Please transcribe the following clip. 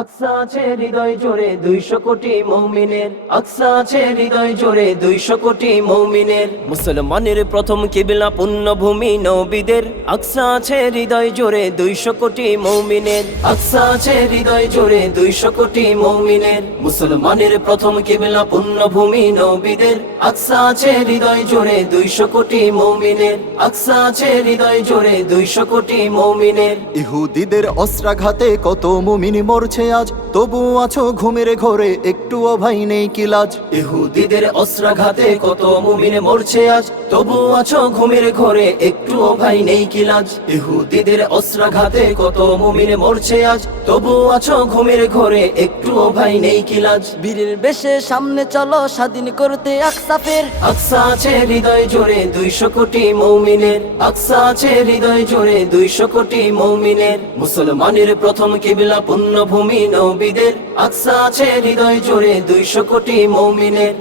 আকসা হৃদয় জোরে দুইশো কোটি মৌমিনের। আকসা হৃদয় জোরে দুইশো কোটি মৌমিনের। মুসলমানের প্রথম কিবলা পুণ্যভূমি নবীদের। আকসা আছে হৃদয় জোরে দুইশো কোটি মৌমিনের। আকসা আছে হৃদয় জোরে দুইশো কোটি মৌমিনের। মুসলমানের প্রথম কিবলা পুণ্যভূমি নবীদের। আকসা আছে হৃদয় জোরে দুইশো কোটি মৌমিনের। আকসা আছে হৃদয় জোরে দুইশো কোটি মৌমিনের। ইহুদিদের অস্ত্রাঘাতে কত মুমিন মরছে? আজ তবু আছো ঘুমের ঘরে একটুও ভাই নেই কিলাজ। ইহুদিদের অস্ত্রাঘাতে কত মুমিনে মরছে আজ তবু আছো ঘুমের ঘরে একটুও ভাই নেই কিলাজ। ইহুদিদের অস্ত্রাঘাতে কত মুমিনে মরছে আজ তবু আছো ঘুমের ঘরে একটুও ভাই নেই কিলাজ। বীরের বেশে সামনে চলো স্বাধীন করতে আকসাফের আকসা আছে হৃদয় জোরে দুইশো কোটি মৌমিনের। আকসা আছে হৃদয় জোরে দুইশো কোটি মৌমিনের। মুসলমানের প্রথম কিবলা পুণ্যভূমি নবীদের আকসা আছে হৃদয় জোরে দুইশো কোটি মৌমিনের।